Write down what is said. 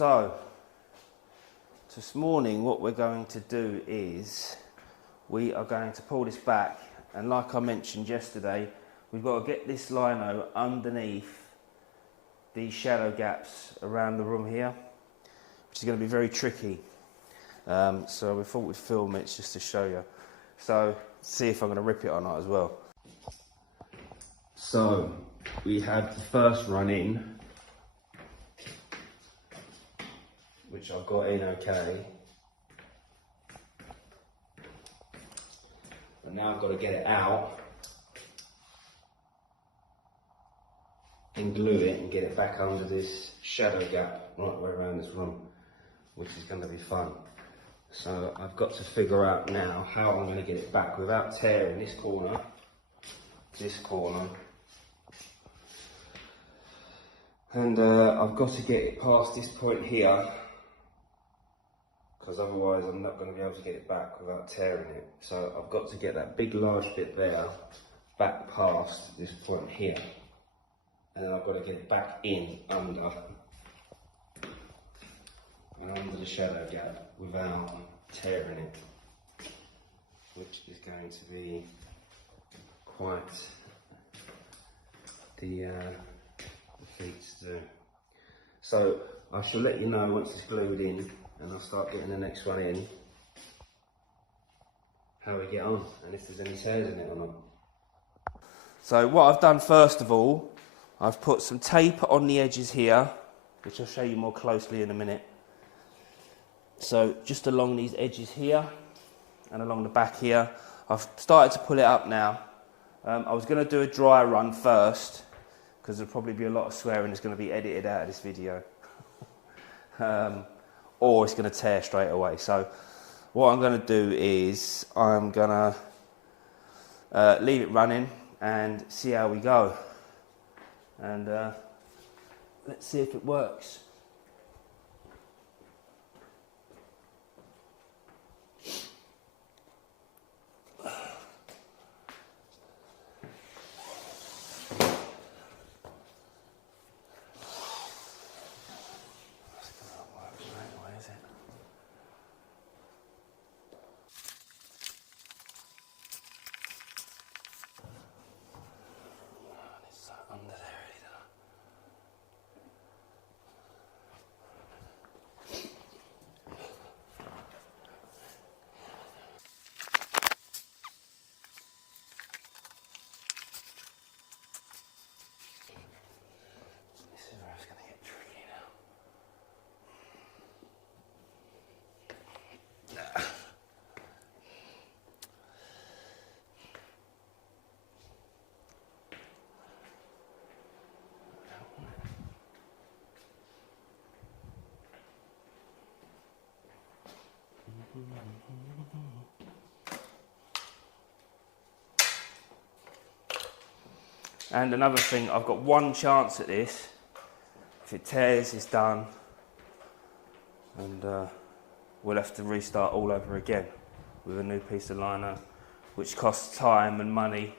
So, this morning what we're going to do is we are going to pull this back, and like I mentioned yesterday, we've got to get this lino underneath these shadow gaps around the room here, which is going to be very tricky. So we thought we'd film it just to show you. So, see if I'm going to rip it or not as well. So, we had the first run in, which I got in okay. But now I've got to get it out and glue it and get it back under this shadow gap right the way around this room, which is going to be fun. So I've got to figure out now how I'm going to get it back without tearing this corner, and I've got to get it past this point here, because otherwise I'm not going to be able to get it back without tearing it. So I've got to get that big large bit there back past this point here, and then I've got to get it back in under the shadow gap without tearing it, which is going to be quite the feat to do. So I shall let you know once it's glued in and I'll start getting the next one in, how we get on and if there's any tears in it or not. So what I've done first of all, I've put some tape on the edges here, which I'll show you more closely in a minute. So just along these edges here and along the back here. I've started to pull it up now. I was going to do a dry run first, because there'll probably be a lot of swearing that's going to be edited out of this video. Or it's going to tear straight away. So what I'm going to do is I'm going to leave it running and see how we go. And let's see if it works. And another thing, I've got one chance at this. If it tears, it's done. And we'll have to restart all over again with a new piece of lino, which costs time and money